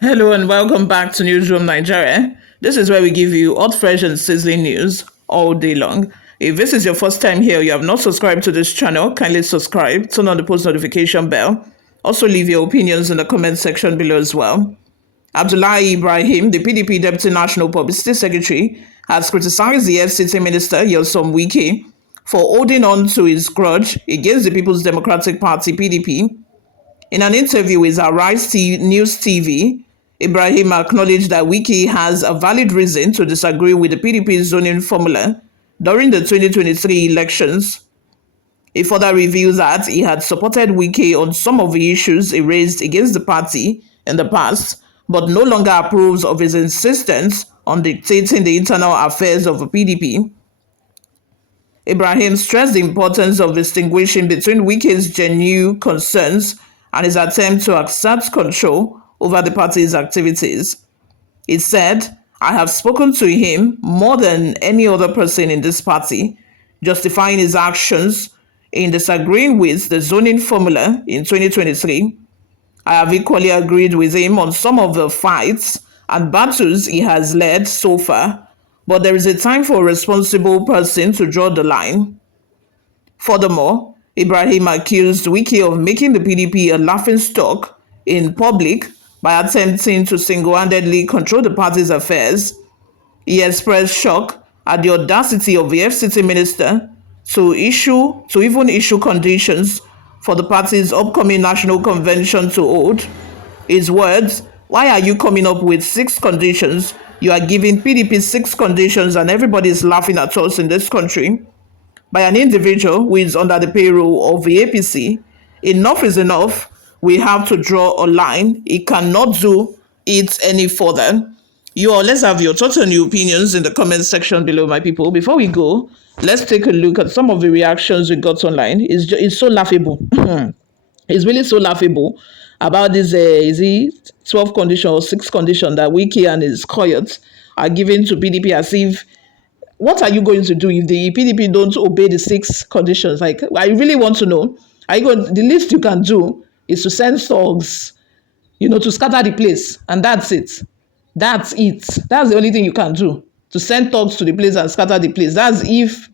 Hello and welcome back to Newsroom Nigeria. This is where we give you hot, fresh, and sizzling news all day long. If this is your first time here, you have not subscribed to this channel, kindly subscribe, turn on the post notification bell. Also, leave your opinions in the comment section below as well. Abdullahi Ibrahim, the PDP Deputy National Publicity Secretary, has criticized the FCT Minister, Nyesom Wike, for holding on to his grudge against the People's Democratic Party, PDP. In an interview with Arise News TV, Ibrahim acknowledged that Wike has a valid reason to disagree with the PDP's zoning formula during the 2023 elections. He further revealed that he had supported Wike on some of the issues he raised against the party in the past, but no longer approves of his insistence on dictating the internal affairs of the PDP. Ibrahim stressed the importance of distinguishing between Wike's genuine concerns and his attempt to assert control over the party's activities. He said, "I have spoken to him more than any other person in this party, justifying his actions in disagreeing with the zoning formula in 2023. I have equally agreed with him on some of the fights and battles he has led so far, but there is a time for a responsible person to draw the line." Furthermore, Ibrahim accused Wike of making the PDP a laughingstock in public by attempting to single-handedly control the party's affairs. He expressed shock at the audacity of the FCT Minister to even issue conditions for the party's upcoming national convention to hold. His words, "Why are you coming up with 6 conditions? You are giving PDP 6 conditions and everybody is laughing at us in this country," by an individual who is under the payroll of the APC. Enough is enough. We have to draw a line. It cannot do it any further. You all, let's have your thoughts and your opinions in the comment section below, my people. Before we go, let's take a look at some of the reactions we got online. It's so laughable. It's really so laughable about this, is it 12 condition or 6 condition that Wike and his coyotes are giving to PDP as if, what are you going to do if the PDP don't obey the 6 conditions? Like, I really want to know. The least you can do is to send thugs, to scatter the place. And that's it. That's it. That's the only thing you can do. To send thugs to the place and scatter the place. That's if,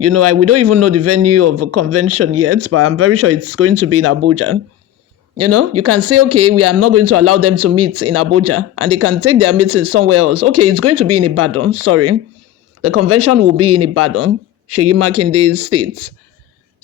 we don't even know the venue of a convention yet, but I'm very sure it's going to be in Abuja. You can say, okay, we are not going to allow them to meet in Abuja, and they can take their meeting somewhere else. Okay, it's going to be in Ibadan, sorry. The convention will be in Ibadan, Seyi Makinde's state.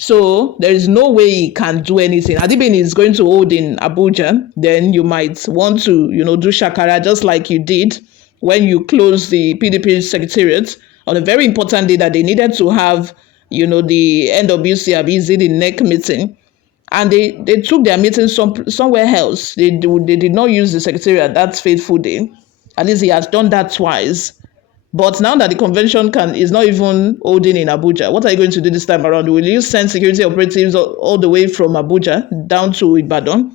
So there is no way he can do anything. Adibin is going to hold in Abuja, then you might want to, do shakara just like you did when you closed the PDP secretariat on a very important day that they needed to have, the NWC, the NEC meeting. And they took their meeting somewhere else. They did not use the secretariat that fateful day. At least he has done that twice. But now that the convention is not even holding in Abuja, what are you going to do this time around? Will you send security operatives all the way from Abuja down to Ibadan?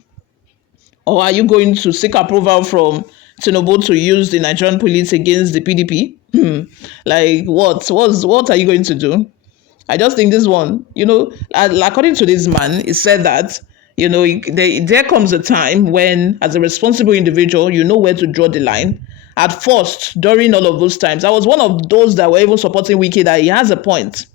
Or are you going to seek approval from Tinubu to use the Nigerian police against the PDP? Like what? What are you going to do? I just think this one, according to this man, it said that, there comes a time when, as a responsible individual, you know where to draw the line. At first, during all of those times, I was one of those that were even supporting Wike, that he has a point.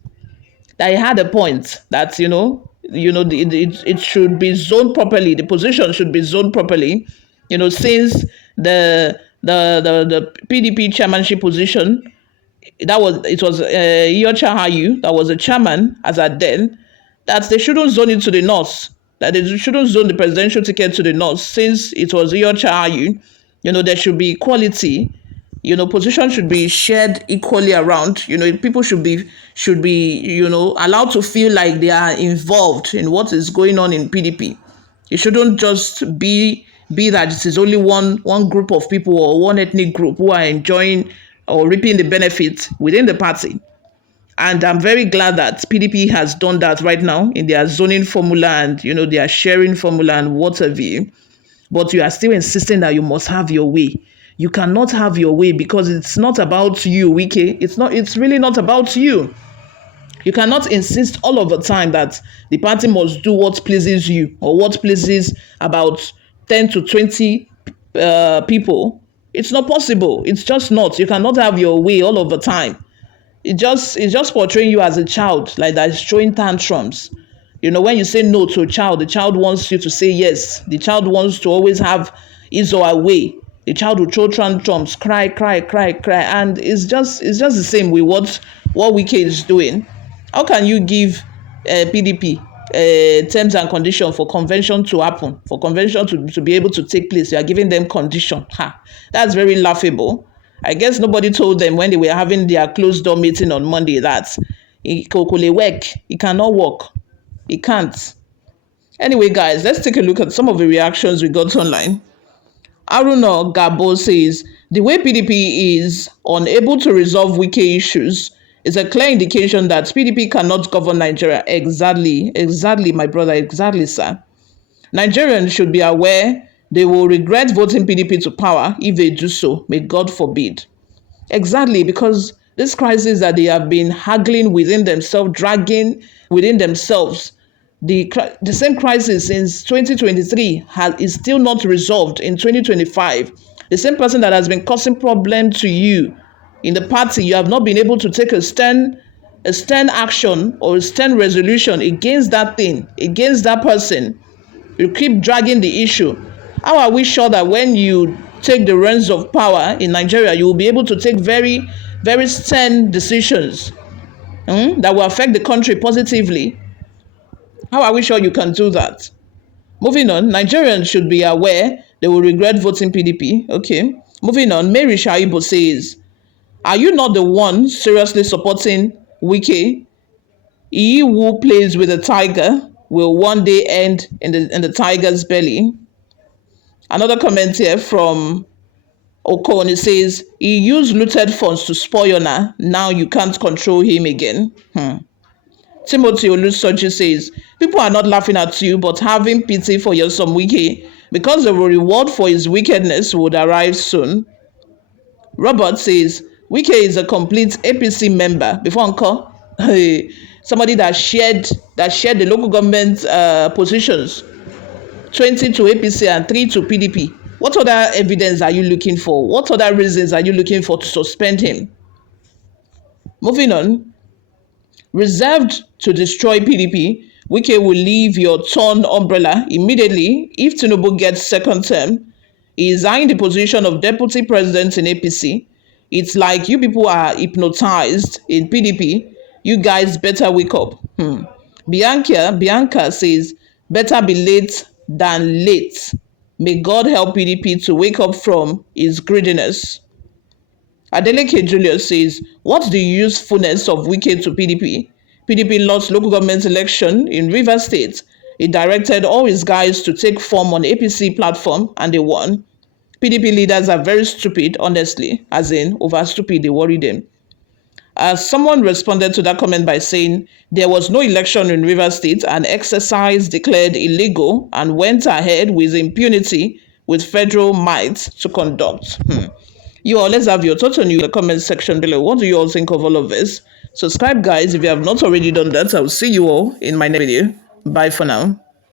That he had a point that, it should be zoned properly. The position should be zoned properly. Since the PDP chairmanship position, it was Iyorchia Ayu that was the chairman as at then, that they shouldn't zone it to the north. That they shouldn't zone the presidential ticket to the north, since it was Iyorchia Ayu. There should be equality. Position should be shared equally around. People should be allowed to feel like they are involved in what is going on in PDP. It shouldn't just be that it is only one group of people or one ethnic group who are enjoying or reaping the benefits within the party. And I'm very glad that PDP has done that right now in their zoning formula and, their sharing formula and what have you. But you are still insisting that you must have your way. You cannot have your way because it's not about you, Wike. It's really not about you. You cannot insist all of the time that the party must do what pleases you or what pleases about 10 to 20 people. It's not possible. It's just not. You cannot have your way all of the time. It's just portraying you as a child, like that is showing tantrums. When you say no to a child, the child wants you to say yes. The child wants to always have his or her way. The child will throw tantrums, cry, cry, cry, cry, and it's just the same with what Wike is doing. How can you give PDP terms and conditions for convention to happen, for convention to be able to take place? You are giving them condition. That's very laughable. I guess nobody told them when they were having their closed door meeting on Monday that Okoye work, he cannot work. He can't. Anyway, guys, let's take a look at some of the reactions we got online. Aruna Gabo says, the way PDP is unable to resolve Wike issues is a clear indication that PDP cannot govern Nigeria. Exactly, my brother, exactly, sir. Nigerians should be aware they will regret voting PDP to power if they do so. May God forbid. Exactly, because this crisis that they have been haggling within themselves, dragging within themselves, the same crisis since 2023 is still not resolved in 2025. The same person that has been causing problem to you in the party, you have not been able to take a stern action or a stern resolution against that thing, against that person. You keep dragging the issue. How are we sure that when you take the reins of power in Nigeria, you will be able to take very, very stern decisions that will affect the country positively? How are we sure you can do that? Moving on, Nigerians should be aware they will regret voting PDP. Okay. Moving on, Mary Shaibu says, are you not the one seriously supporting Wike? He who plays with a tiger will one day end in the tiger's belly. Another comment here from Okoye says, he used looted funds to spoil Yona. Now you can't control him again. Timothy Olusoji says, people are not laughing at you, but having pity for Nyesom Wike because the reward for his wickedness would arrive soon. Robert says, Wike is a complete APC member. Before Uncle, somebody that shared the local government positions, 20 to APC and 3 to PDP. What other evidence are you looking for? What other reasons are you looking for to suspend him? Moving on. Reserved to destroy PDP, Wike will leave your torn umbrella immediately if Tinubu gets second term. He is eyeing the position of deputy president in APC. It's like you people are hypnotized in PDP. You guys better wake up. Bianca says, better be late than late. May God help PDP to wake up from its greediness. Adeleke Julius says, what's the usefulness of Wike to PDP? PDP lost local government election in Rivers State. He directed all his guys to take form on APC platform and they won. PDP leaders are very stupid, honestly, as in over stupid, they worry them. Someone responded to that comment by saying there was no election in Rivers State and exercise declared illegal and went ahead with impunity with federal might to conduct. You all, let's have your thoughts on you in the comment section below. What do you all think of all of this? Subscribe, guys, if you have not already done that. I'll see you all in my next video. Bye for now.